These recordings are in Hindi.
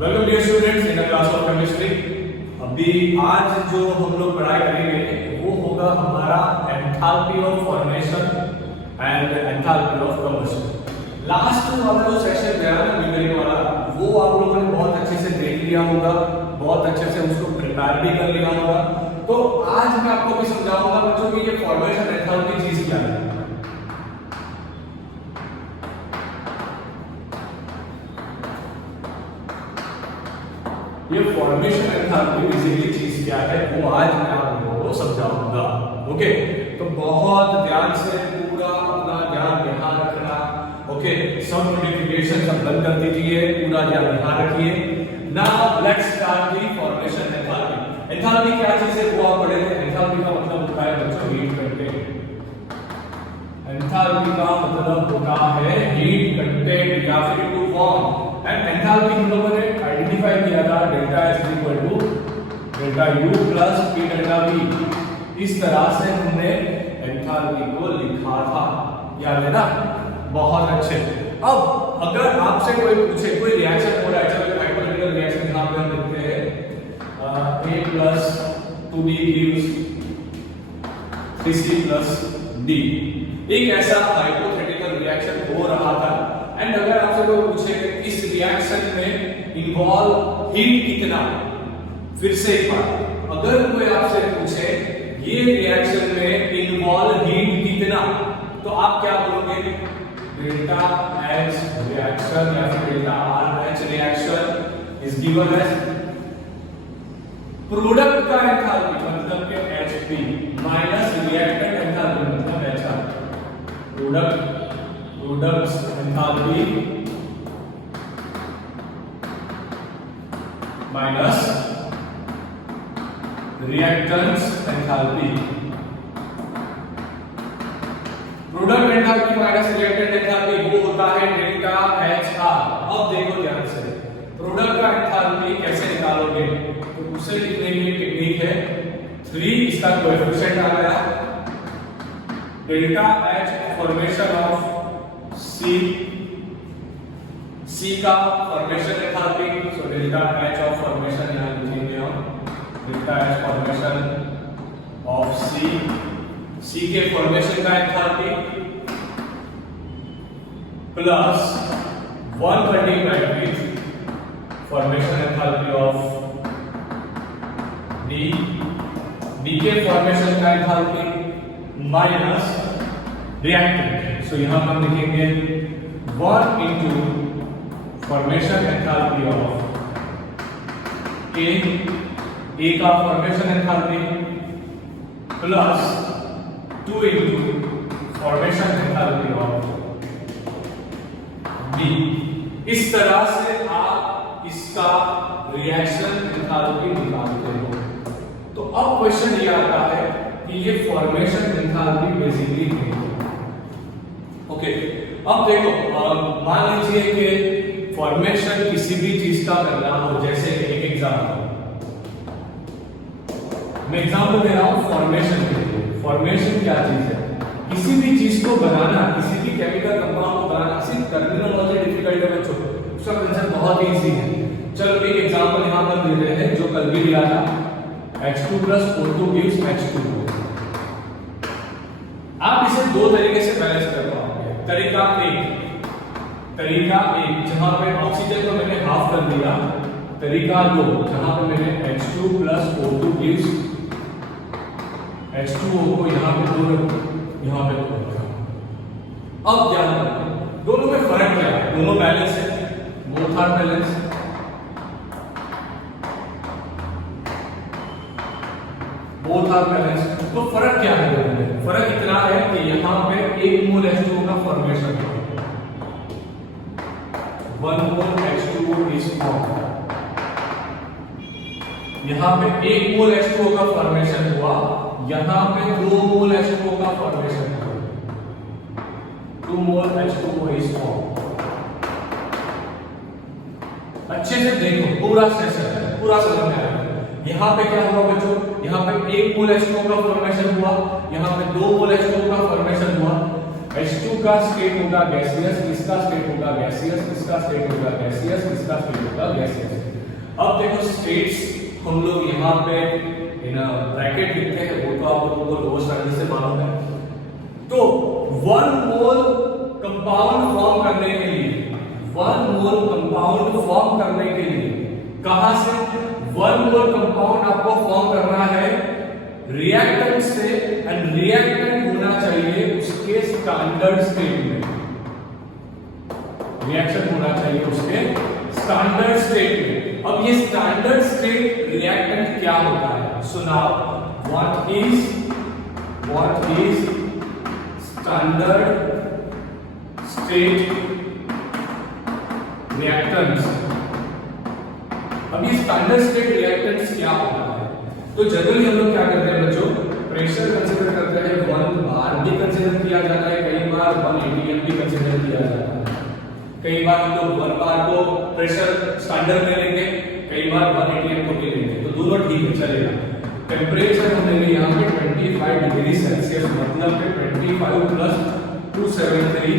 Welcome dear students in the class of chemistry. अभी आज जो हम लोग पढ़ाई करेंगे वो होगा हमारा enthalpy of formation and enthalpy of combustion. Last वाला जो सेशन गया ना न्यूमेरिक वाला, वो आप लोगों ने बहुत अच्छे से देख लिया होगा, बहुत अच्छे से उसको प्रिपेयर भी कर लिया होगा। तो आज मैं आपको भी समझाऊंगा बच्चों कि ये फॉर्मेशन एंथैल्पी चीज क्या है। ये फॉर्मेशन एंथैल्पी बेसिकली चीज क्या है वो आज मैं आप लोगों को समझाऊंगा। ओके, तो बहुत ध्यान से पूरा अपना ध्यान यहाँ रखना। ओके, सब नोटिफिकेशन सब बंद कर दीजिए, पूरा ध्यान यहाँ रखिए। Now let's start the formation enthalpy. Enthalpy क्या चीज है वो आप पढ़े थे। एंथैल्पी का मतलब होता है बच्चों हीट कंटेंट। एंथैल्पी का मतलब होता है हीट कंटेंट या फिर टू फॉर्म। एंड एंथैल्पी हम लोगों ने आइडेंटिफाई किया था delta S equal to delta U plus P delta V. इस तरह से हमने एंथैल्पी को लिखा था, याद है ना? बहुत अच्छे। अब अगर आपसे कोई पूछे कोई रिएक्शन हो रहा है, चलो हाइपोथेटिकल रिएक्शन यहां पे हम लिखते हैं a plus 2b gives 3c plus d। एक ऐसा हाइपोथेटिकल रिएक्शन हो रहा था। एंड अगर आपसे कोई पूछे इस रिएक्शन में इन्वॉल्व हीट कितना, फिर से एक बार, अगर कोई आपसे पूछे ये रिएक्शन में इन्वॉल्व हीट कितना, तो आप क्या बोलोगे? डेल्टा एच रिएक्शन या फिर delta R H reaction is given as product का एंथैल्पी मतलब के एचपी माइनस रिएक्टेंट एंथैल्पी मतलब HR. Products enthalpy minus reactants enthalpy. Product enthalpy minus reactant enthalpy वो होता है डेल्टा एच आर। अब देखो ध्यान से, प्रोडक्ट का एंथैल्पी कैसे निकालोगे? तो उसे लिखने की टेक्निक है 3, इसका कोएफिशिएंट आ गया delta H formation of C का formation enthalpy. So delta H of formation यहां लिखेंगे हम, delta H formation of C के फॉर्मेशन का enthalpy plus 130 formation enthalpy of D के फॉर्मेशन का एंथैल्पी माइनस रिएक्टेंट। सो यहां हम लिखेंगे 1 into formation enthalpy of A का formation enthalpy plus 2 into formation enthalpy of B. इस तरह से आप इसका रिएक्शन एंथैल्पी निकालते हो। तो अब क्वेश्चन ये आता है कि ये फॉर्मेशन एंथैल्पी बेसिकली है। ओके, अब देखो मान लीजिए कि फॉर्मेशन किसी भी चीज का करना हो, जैसे एक एग्जांपल मैं एग्जांपल दे रहा हूं फॉर्मेशन के लिए। फॉर्मेशन क्या चीज है? किसी भी चीज को बनाना, किसी भी केमिकल कंपाउंड को बनाना। सिर्फ टर्मिनोलॉजी डिफिकल्ट है बच्चों, उसका कंसेप्ट बहुत इजी है। चलो एक एग्जांपल यहां पर दे रहे हैं जो कल भी दिया था, H2 plus O2 gives H2O। आप इसे दो तरीके से बैलेंस कर पाओगे। तरीका एक जहां पे ऑक्सीजन को मैंने हाफ कर दिया। तरीका 2 जहां पे मैंने H2 plus O2 gives H2O को यहां पे दो रखा, यहां पे दो रखा। अब ध्यान रखो दोनों में फर्क क्या है? दोनों बैलेंस है, both are balance. Both are balance. तो फर्क क्या है दोनों में? फर्क इतना है कि यहां पे 1 मोल H2O का फॉर्मेशन है, 1 मोल H2O इज फॉर्म्ड। यहां पे 1 मोल H2O का फॉर्मेशन हुआ, यहां पे 2 मोल H2O का फॉर्मेशन हुआ, 2 मोल H2O इज फॉर्म्ड। अच्छे से देखो पूरा सेशन, पूरा समझ में आएगा। यहां पे क्या हुआ बच्चों? यहां पे 1 मोल H2O का फॉर्मेशन हुआ, यहां पे 2 मोल H2O का फॉर्मेशन हुआ। H2 का स्टेट होगा गैसियस, इसका स्टेट होगा गैसियस, इसका स्टेट होगा गैसियस, इसका स्टेट होगा गैसियस। अब देखो स्टेट्स हम लोग यहाँ पे इन ब्रैकेट लिखते हैं, वो तो आप लोगों को लोअर स्टैंडर्ड से मालूम है। तो 1 मोल कंपाउंड फॉर्म करने के लिए, 1 मोल कंपाउंड फॉर्म करने के लिए कहां से 1 मोल कंपाउंड आपको फॉर्म करना है रिएक्टेंट से, एंड रिएक्टेंट होना चाहिए उसके स्टैंडर्ड स्टेट में, रिएक्शन होना चाहिए उसके स्टैंडर्ड स्टेट में। अब ये स्टैंडर्ड स्टेट रिएक्टेंट क्या होता है? So now what is standard state reactants. अब ये स्टैंडर्ड स्टेट रिएक्टेंट्स क्या होता है? तो जनरली हम लोग क्या करते हैं बच्चों, प्रेशर कंसीडर करते हैं, 1 बार भी कंसीडर किया जाता है, कई बार 1 atm भी कंसीडर किया जाता है। कई बार हम लोग 1 बार को प्रेशर स्टैंडर्ड में लेंगे, कई बार 1 atm को भी लेंगे, तो दोनों ठीक है, चलेगा। टेम्परेचर हम लेंगे यहाँ पे 25 डिग्री सेल्सियस, मतलब कि 25 प्लस 273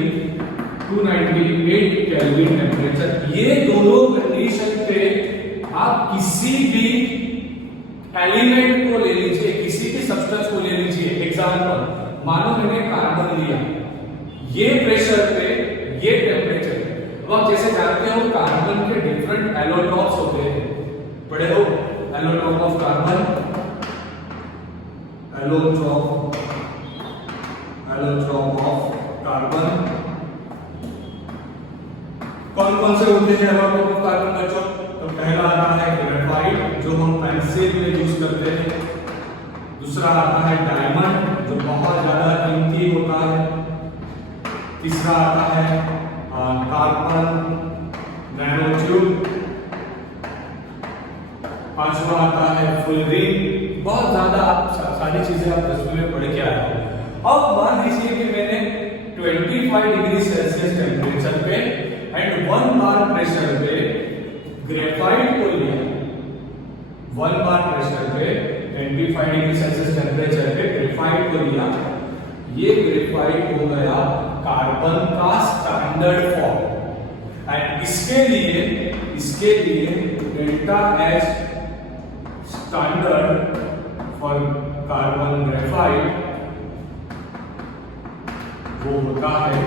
298 केल्विन टेम्परेचर। ये दोनों कंडीशन पे आप किसी भी एलिमेंट को ले लीजिए, किसी भी सब्सटेंस को ले लीजिए। एग्जांपल, मानो मैंने कार्बन लिया, ये प्रेशर पे, ये टेम्परेचर। अब आप जैसे जानते हो कार्बन के डिफरेंट एलोट्रॉप्स होते हैं, पढ़े हो allotrope of carbon, allotrope of carbon. कौन कौन से होते हैं एलोट्रॉप ऑफ कार्बन बच्चों? तो पहला आता है ग्रेफाइट, जो हम पेंसिल में यूज करते हैं। दूसरा आता है डायमंड, जो बहुत ज्यादा कीमती होता है। तीसरा आता है कार्बन नैनोट्यूब। पांचवा आता है फुलरिन। बहुत ज्यादा आप सारी चीजें आप 10वीं में पढ़ के आए हो। अब मान लीजिए कि मैंने 25 डिग्री सेल्सियस टेम्परेचर पे एंड 1 बार प्रेशर पे ग्रेफाइट को लिया, 1 बार प्रेशर पे 25 डिग्री सेल्सियस टेम्परेचर पे ग्रेफाइट को लिया। ये ग्रेफाइट हो गया कार्बन का स्टैंडर्ड फॉर्म, एंड इसके लिए delta H standard for carbon graphite वो होता है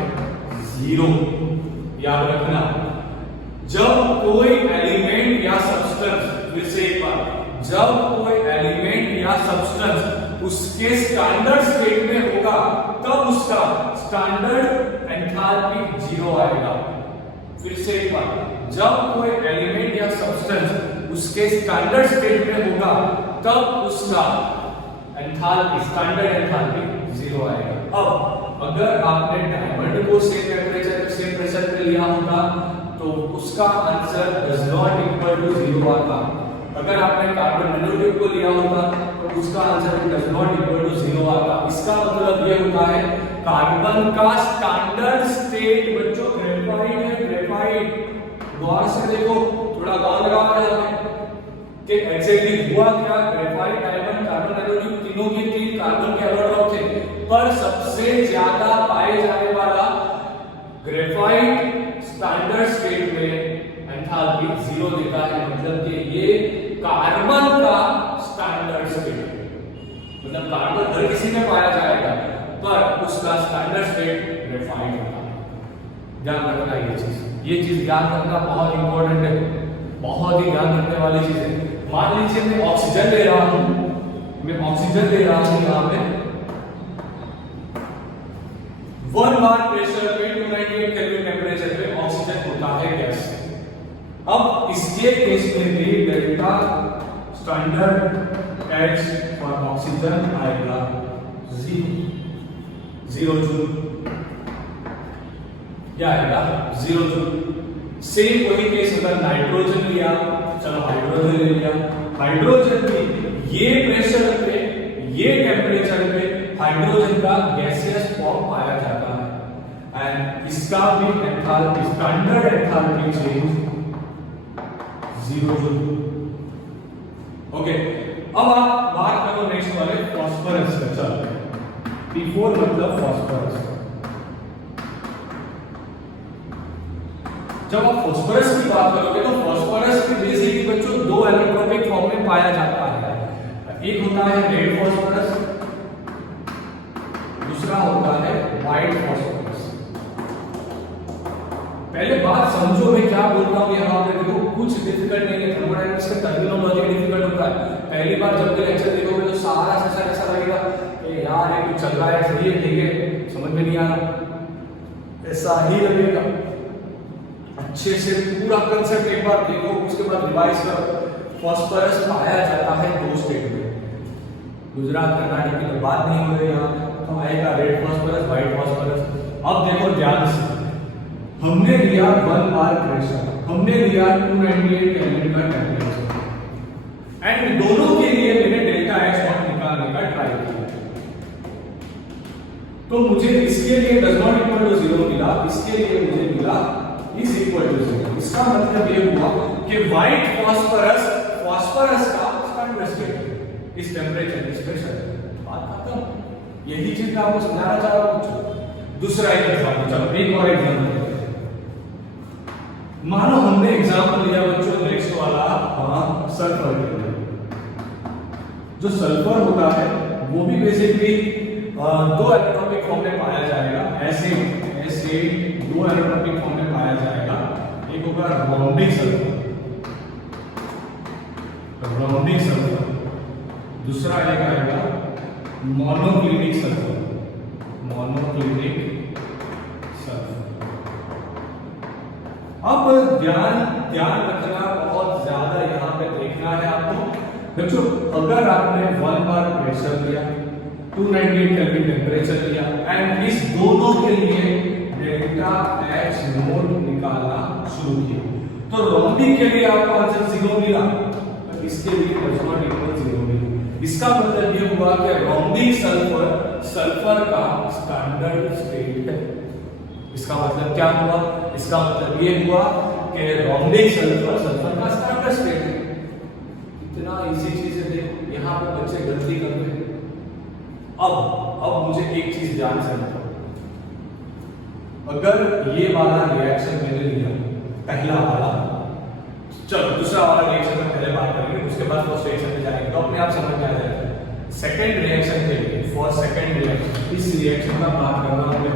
0। याद रखना, जब कोई एलिमेंट या सब्सटेंस, फिर से एक बार, जब कोई एलिमेंट या सब्सटेंस उसके स्टैंडर्ड स्टेट में होगा तब उसका स्टैंडर्ड एंथैल्पी 0 आएगा। फिर से एक बार, जब कोई एलिमेंट या सब्सटेंस उसके स्टैंडर्ड स्टेट में होगा तब उसका एंथैल्पी, स्टैंडर्ड एंथैल्पी 0 आएगा। अब अगर आपने डायमंड को सेम टेम्परेचर सेम प्रेशर पे लिया होता तो उसका answer does not equal to 0 आता। अगर आपने कार्बन नैनोट्यूब को लिया होता तो उसका answer does not equal to 0 आता। इसका मतलब ये होता है कार्बन का स्टैंडर्ड स्टेट बच्चों ग्रेफाइट है, ग्रेफाइट। गौर से देखो, थोड़ा गौर लगाओ यहाँ कि एग्जैक्टली हुआ क्या। ग्रेफाइट, डायमंड, कार्बन नैनोट्यूब तीनों के 3 कार्बन के एलोट्रॉप थे, पर सबसे ज्यादा पाए जाने वाला ग्रेफाइट स्टैंडर्ड स्टेट में एंथैल्पी 0 देता है। मतलब कि ये कार्बन का स्टैंडर्ड स्टेट है, मतलब कार्बन हर किसी में पाया जाएगा पर उसका स्टैंडर्ड स्टेट ग्रेफाइट होता है। ध्यान रखना ये चीज याद रखना बहुत इंपॉर्टेंट है, बहुत ही ध्यान रखने वाली चीज है। मान लीजिए मैं ऑक्सीजन ले रहा हूं, यहाँ पे 1 बार प्रेशर पे 298 केल्विन टेम्परेचर पे ऑक्सीजन होता है गैस। अब इसके केस में भी delta standard H for oxygen आएगा 0 जूल। क्या आएगा? 0 जूल। सेम वही केस अगर नाइट्रोजन लिया, चलो हाइड्रोजन ले लिया, हाइड्रोजन भी ये प्रेशर पे, ये टेम्परेचर पे हाइड्रोजन का गैसियस फॉर्म पाया जाता है, एंड इसका भी enthalpy, standard enthalpy change 0 joule. Okay, अब आप बात करो नेक्स्ट वाले फास्फोरस का। चलो, P4 मतलब फास्फोरस। जब आप फास्फोरस की बात करोगे तो फास्फोरस की बेसिकली बच्चों दो एलोट्रोपिक फॉर्म में पाया जाता है। एक होता है रेड फास्फोरस, दूसरा होता है व्हाइट फास्फोरस। पहले बात समझो मैं क्या बोल रहा हूं यहां पे, देखो कुछ डिफिकल्ट नहीं है, थर्मोडायनामिक्स का टर्मिनोलॉजी डिफिकल्ट होता है। पहली बार जब भी लेक्चर देखोगे तो सारा सेशन ऐसा लगेगा कि यार ये कुछ चल रहा है, सही है, ठीक है, समझ में नहीं आ रहा, ऐसा ही लगेगा। अच्छे से पूरा कंसेप्ट एक बार देखो, उसके बाद रिवाइज करो। फास्फोरस पाया जाता है दो स्टेट में, गुजरात कर्नाटक की तो बात नहीं हो रही यहाँ, तो आएगा रेड फास्फोरस, व्हाइट फास्फोरस। अब देखो ध्यान से, हमने लिया 1 बार प्रेशर, हमने लिया 298 केल्विन का टेंपरेचर, एंड दोनों के लिए मैंने डेल्टा एच नॉट निकालने का ट्राई किया। तो मुझे इसके लिए डज नॉट इक्वल टू 0 मिला, इसके लिए मुझे मिला इज इक्वल टू 0। इसका मतलब ये हुआ कि व्हाइट फास्फोरस फास्फोरस का स्टैंडर्ड स्टेट इस टेंपरेचर इस प्रेशर, बात खत्म। यही चीज मैं आपको समझाना चाह रहा हूं। दूसरा एक एग्जांपल, चलो एक और एग्जांपल। मानो हमने एग्जांपल लिया बच्चों नेक्स्ट वाला सल्फर के लिए। जो सल्फर होता है वो भी बेसिकली दो एटॉमिक फॉर्म में पाया जाएगा, ऐसे दो एटॉमिक फॉर्म में पाया जाएगा। एक होगा रोम्बिक सल्फर, दूसरा एक आएगा मोनोक्लिनिक सल्फर, अब ध्यान रखना, बहुत ज्यादा यहां पे देखना है आपको। देखो अगर आपने 1 बार प्रेशर लिया, 298 केल्विन टेंपरेचर लिया, एंड इस दोनों के लिए डेल्टा एच नोट निकालना शुरू किया, तो रोम्बिक के लिए आपको आंसर 0 मिला, तो इसके लिए डॉट इक्वल 0 मिला। इसका मतलब ये हुआ कि रोम्बिक सल्फर का स्टैंडर्ड स्टेट है। इसका मतलब क्या हुआ? इसका मतलब ये हुआ कि रोम्बिक सल्फर का स्टैंडर्ड स्टेट है। इतना इजी चीज है, देखो यहां पे बच्चे गलती करते हैं। अब मुझे एक चीज ध्यान से रखो, अगर ये वाला रिएक्शन मैंने लिया, पहला वाला, चलो दूसरा वाला रिएक्शन में पहले बात करेंगे, उसके बाद फर्स्ट रिएक्शन पे जाएंगे, तो अपने आप समझ में आ जाएगा। सेकंड रिएक्शन के लिए, फॉर सेकंड रिएक्शन, इस रिएक्शन का बात कर रहा हूं मैं।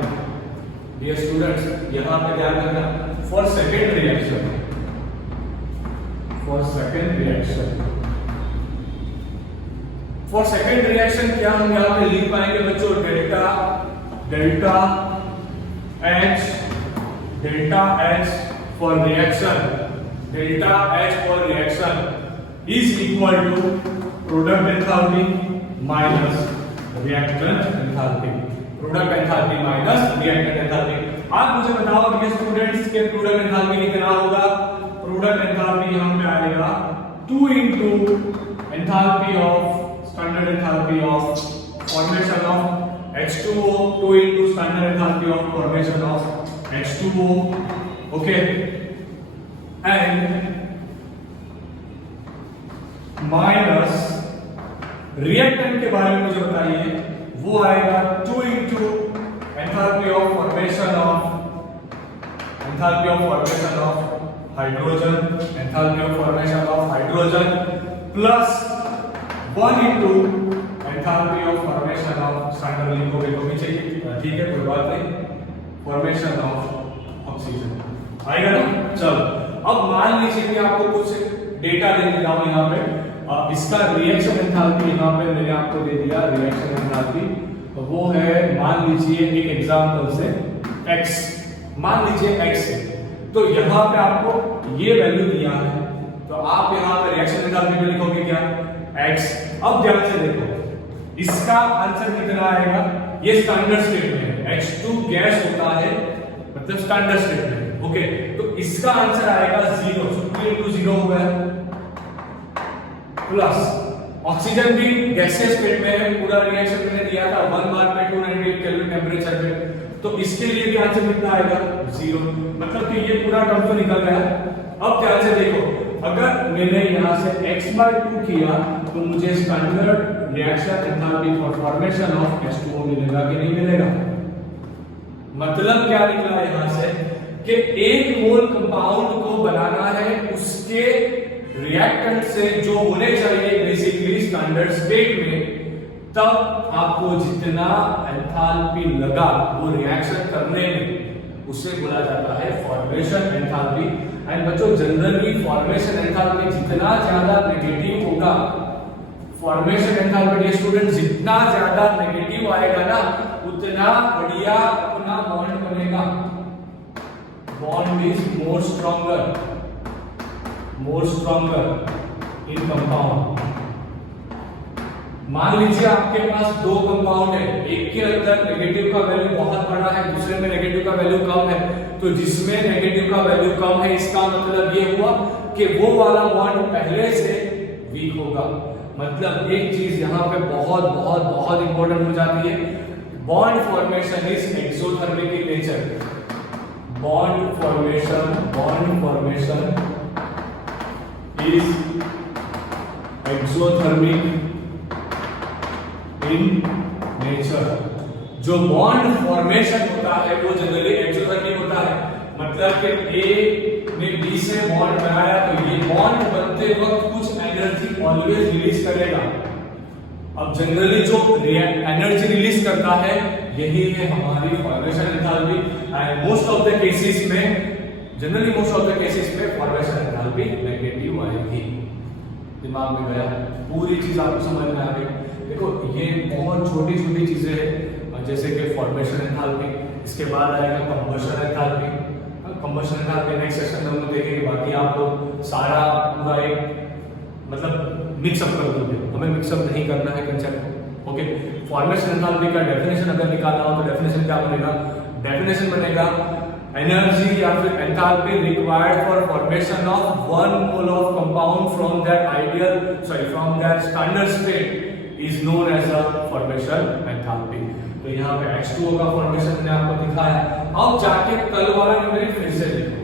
डियर स्टूडेंट्स, यहां पे ध्यान रखना, फॉर सेकंड रिएक्शन क्या हम यहां पे लिख पाएंगे बच्चों? Delta H for reaction is equal to product enthalpy minus reactant enthalpy, आप मुझे बताओ डियर स्टूडेंट्स के प्रोडक्ट एंथैल्पी कितना होगा? प्रोडक्ट एंथैल्पी यहां पे आएगा 2 into enthalpy of standard enthalpy of formation of H2O, 2 into standard enthalpy of formation of H2O, okay, and minus reactant के बारे में मुझे बताइए, वो आएगा 2 into enthalpy of formation of hydrogen, plus 1 into enthalpy of formation of standard लिखोगे तो पीछे, ठीक है, कोई बात नहीं, formation of oxygen आएगा ना। चलो अब मान लीजिए कि आपको कुछ डेटा दे देता हूं यहां पे, इसका रिएक्शन एंथैल्पी यहां पे मैंने आपको दे दिया, रिएक्शन एंथैल्पी तो वो है, मान लीजिए एक एग्जांपल से x, मान लीजिए x है, तो यहां पे आपको ये वैल्यू दिया है, तो आप यहां पे रिएक्शन एंथैल्पी में लिखोगे क्या? x। अब ध्यान से देखो, इसका आंसर कितना आएगा? ये स्टैंडर्ड स्टेट में है, H2 गैस होता है मतलब स्टैंडर्ड स्टेट में, ओके, तो इसका आंसर आएगा 0, 2 into 0 हुआ है, प्लस ऑक्सीजन भी गैसियस स्टेट में है, पूरा रिएक्शन मैंने दिया था 1 बार पे 298 केल्विन टेंपरेचर पे, तो इसके लिए भी आंसर कितना आएगा? 0, मतलब कि ये पूरा टर्म तो निकल गया। अब ध्यान से देखो, अगर मैंने यहां से x/2 किया तो मुझे standard reaction enthalpy for formation of H2O मिलेगा कि नहीं मिलेगा? मतलब क्या निकला यहां से कि एक मोल कंपाउंड को बनाना है, उसके रिएक्टेंट से जो होने चाहिए बेसिकली स्टैंडर्ड स्टेट में, तब आपको जितना एंथैल्पी लगा वो रिएक्शन करने में, उसे बोला जाता है फॉर्मेशन एंथैल्पी। एंड बच्चों जनरली फॉर्मेशन एंथैल्पी जितना ज्यादा नेगेटिव होगा, फॉर्मेशन एंथैल्पी स्टूडेंट जितना ज्यादा नेगेटिव आएगा ना, उतना बढ़िया अपना बॉन्ड बनेगा। Bond is more stronger in compound. मान लीजिए आपके पास दो कंपाउंड है, एक के अंदर नेगेटिव का वैल्यू बहुत बड़ा है, दूसरे में नेगेटिव का वैल्यू कम है, तो जिसमें नेगेटिव का वैल्यू कम है इसका मतलब ये हुआ कि वो वाला बॉन्ड पहले से वीक होगा। मतलब एक चीज यहाँ पे बहुत बहुत बहुत इंपॉर्टेंट हो जाती है, bond formation is exothermic in nature. Bond formation is exothermic in nature. जो बॉन्ड फॉर्मेशन होता है वो जनरली एक्सोथर्मिक होता है। मतलब कि ए ने बी से बॉन्ड बनाया तो ये बॉन्ड बनते वक्त कुछ एनर्जी ऑलवेज रिलीज करेगा। अब जनरली जो एनर्जी रिलीज करता है यही है हमारी formation enthalpy. And most of the cases में फॉर्मेशन एंथैल्पी नेगेटिव आएगी। दिमाग में गया, पूरी चीज आपको समझ में आ गई। देखो ये बहुत छोटी छोटी चीजें हैं, जैसे कि फॉर्मेशन एंथैल्पी, इसके बाद आएगा combustion enthalpy. Combustion enthalpy next session में हम देखेंगे। बाकी आप लोग सारा पूरा एक मतलब मिक्सअप कर दोगे, हमें मिक्सअप नहीं करना है कंसेप्ट को। ओके, फॉर्मेशन एंथैल्पी का डेफिनेशन अगर निकालना हो तो डेफिनेशन क्या बनेगा? डेफिनेशन बनेगा एनर्जी या फिर enthalpy required for formation of one mole of compound from that standard state is known as a formation enthalpy। तो यहाँ पे H2O का फॉर्मेशन मैंने आपको दिखाया। अब जाके कल वाला न्यूमेरिक फिर से देखो।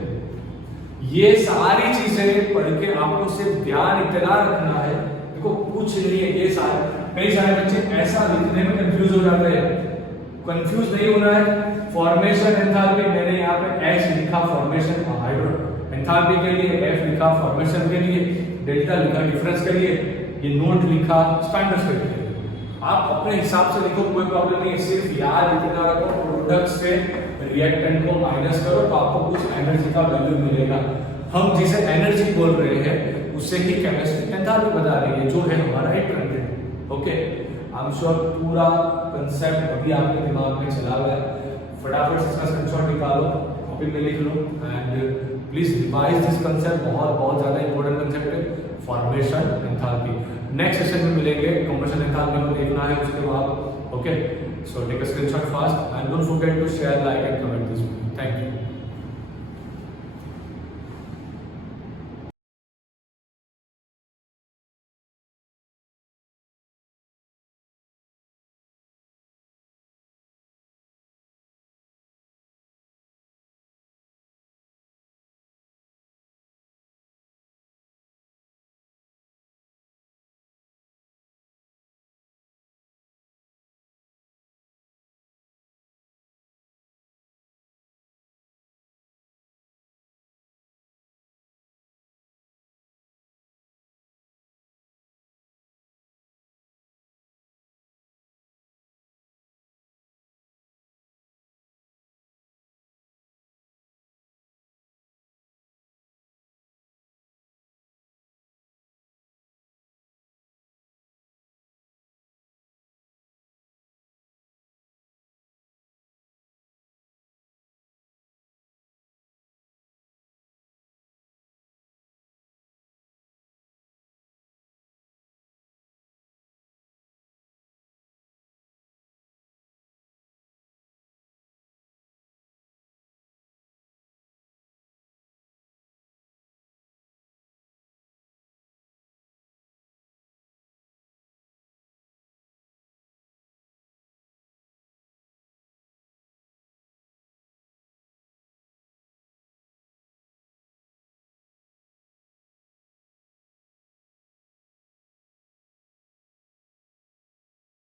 ये सारी चीजें पढ़ के आपको सिर्फ ध्यान इतना रखना है, देखो कुछ नहीं है। ये कई सारे बच्चे ऐसा लिखने में कंफ्यूज हो जाते हैं। कंफ्यूज नहीं होना है। फॉर्मेशन एंथैल्पी मैंने यहाँ पे H लिखा फॉर्मेशन एंथैल्पी के लिए, F लिखा फॉर्मेशन के लिए, डेल्टा लिखा डिफरेंस के लिए, ये नोट लिखा स्टैंडर्ड स्टेट के लिए। आप अपने हिसाब से लिखो, कोई प्रॉब्लम नहीं है। सिर्फ याद इतना रखो, प्रोडक्ट से रिएक्टेंट को माइनस करो तो आपको कुछ एनर्जी का वैल्यू मिलेगा। हम जिसे एनर्जी बोल रहे हैं उससे ही केमिस्ट्री एंथैल्पी बता रही है, जो है हमारा एक content. Okay, I am sure पूरा कंसेप्ट अभी आपके दिमाग में चला गया। फटाफट से इसका स्क्रीनशॉट निकालो, कॉपी में लिख लो and please revise this concept. बहुत ज्यादा इंपॉर्टेंट कंसेप्ट है फॉर्मेशन एंथैल्पी। नेक्स्ट सेशन में मिलेंगे, कंबशन एंथैल्पी को देखना है उसके बाद। Okay, so take a screenshot fast and don't forget to share, like and comment this video. Thank you.